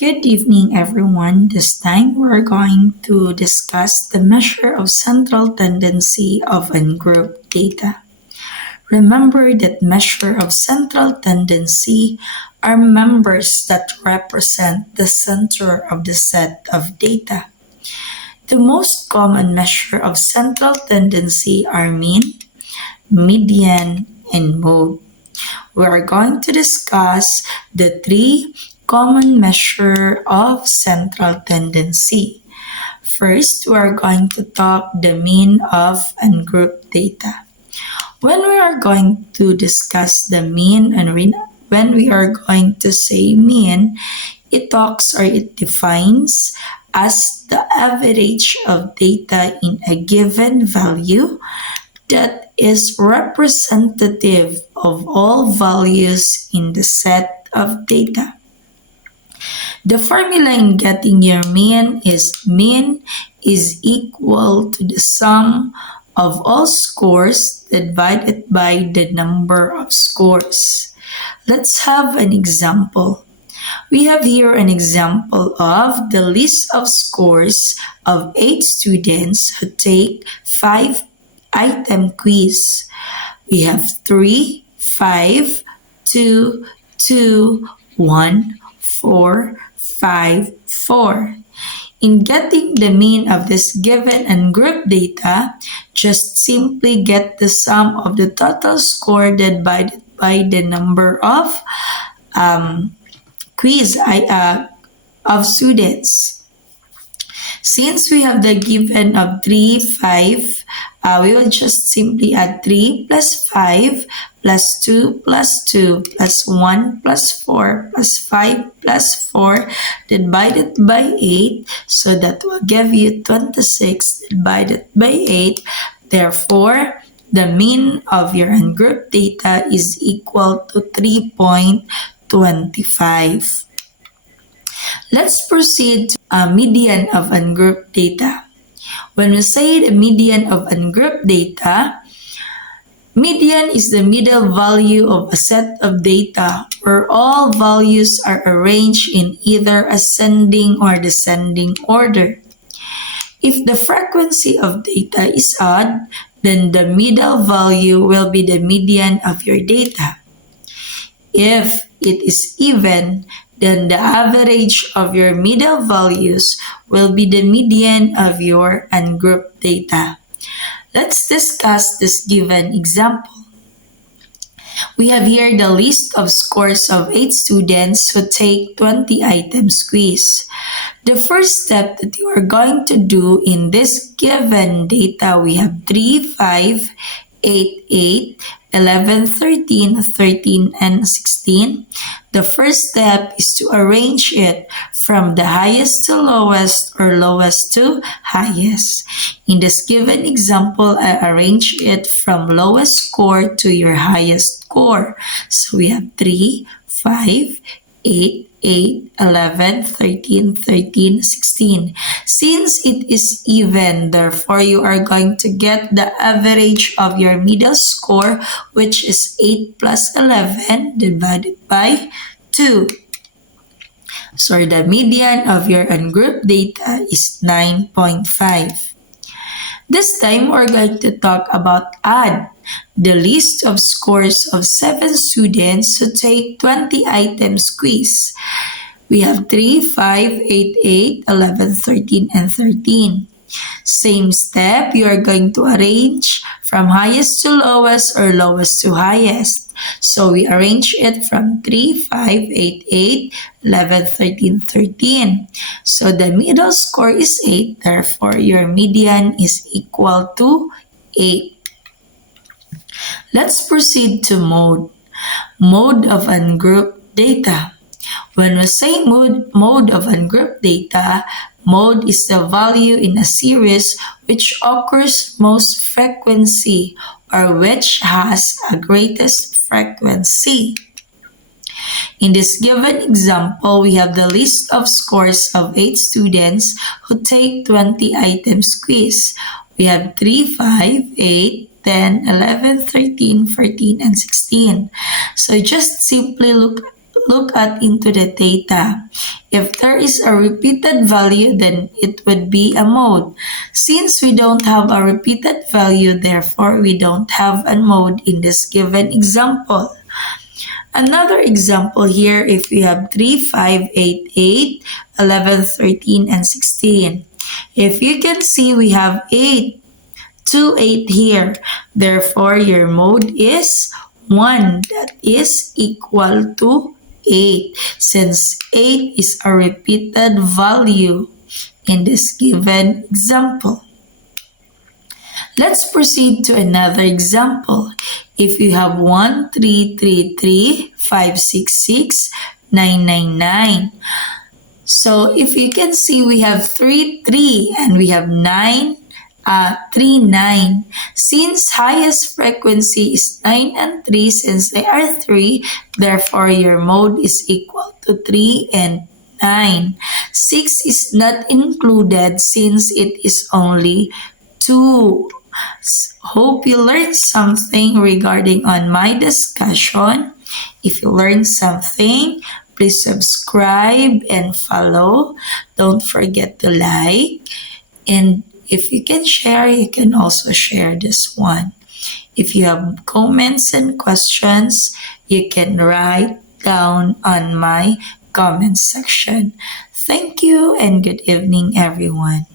Good evening, everyone. This time we're going to discuss the measure of central tendency of ungrouped data. Remember that measure of central tendency are members that represent the center of the set of data. The most common measure of central tendency are mean, median, and mode. We are going to discuss the three common measure of central tendency. First, we are going to talk the mean of ungrouped data. When we are going to discuss the mean and when we are going to say mean, it talks or it defines as the average of data in a given value that is representative of all values in the set of data. The formula in getting your mean is equal to the sum of all scores divided by the number of scores. Let's have an example. We have here an example of the list of scores of 8 students who take 5-item quiz. We have 3, 5, 2, 2, 1, 4, 5, 4. In getting the mean of this given ungrouped data, just simply get the sum of the total score divided by the number of of students. Since we have the given of 3, 5, we will just simply add 3 plus 5 plus 2 plus 2 plus 1 plus 4 plus 5 plus 4 divided by 8. So that will give you 26 divided by 8. Therefore, the mean of your ungrouped data is equal to 3.25. Let's proceed to a median of ungrouped data. When we say the median of ungrouped data, median is the middle value of a set of data where all values are arranged in either ascending or descending order. If the frequency of data is odd, then the middle value will be the median of your data. If it is even, then the average of your middle values will be the median of your ungrouped data. Let's discuss this given example. We have here the list of scores of 8 students who take 20 items quiz. The first step that you are going to do in this given data, we have 3, 5, 8, 8, 11, 13, 13, and 16. The first step is to arrange it from the highest to lowest or lowest to highest. In this given example, I arrange it from lowest score to your highest score. So we have 3, 5, 8, 8, 11, 13, 13, 16. Since it is even, therefore you are going to get the average of your middle score, which is 8 plus 11 divided by 2. So the median of your ungrouped data is 9.5. This time, we're going to talk about add the list of scores of 7 students who take 20 items quiz. We have 3, 5, 8, 8, 11, 13, and 13. Same step, you are going to arrange from highest to lowest or lowest to highest. So we arrange it from 3, 5, 8, 8, 11, 13, 13. So the middle score is 8, therefore your median is equal to 8. Let's proceed to mode. Mode of ungrouped data. When we say mode of ungrouped data, mode is the value in a series which occurs most frequency or which has a greatest frequency. In this given example, we have the list of scores of 8 students who take 20 items quiz. We have 3, 5, 8, 10, 11, 13, 14, and 16. So just simply look look at into the data. If there is a repeated value, then it would be a mode. Since we don't have a repeated value, therefore we don't have a mode in this given example. Another example here, if we have 3, 5, 8, 8, 11, 13, and 16. If you can see, we have 8, 2, 8 here. Therefore, your mode is 1. That is equal to 8. Since 8 is a repeated value in this given example. Let's proceed to another example. If you have 1, 3, 3, 3, 5, 6, 6, 9, 9, 9. So if you can see, we have 3, 3, and we have 9, 3, 9. Since highest frequency is 9 and 3, since they are 3, therefore your mode is equal to 3 and 9. 6 is not included since it is only 2. Hope you learned something regarding on my discussion. If you learned something, please subscribe and follow. Don't forget to like. And if you can share, you can also share this one. If you have comments and questions, you can write down on my comment section. Thank you and good evening, everyone.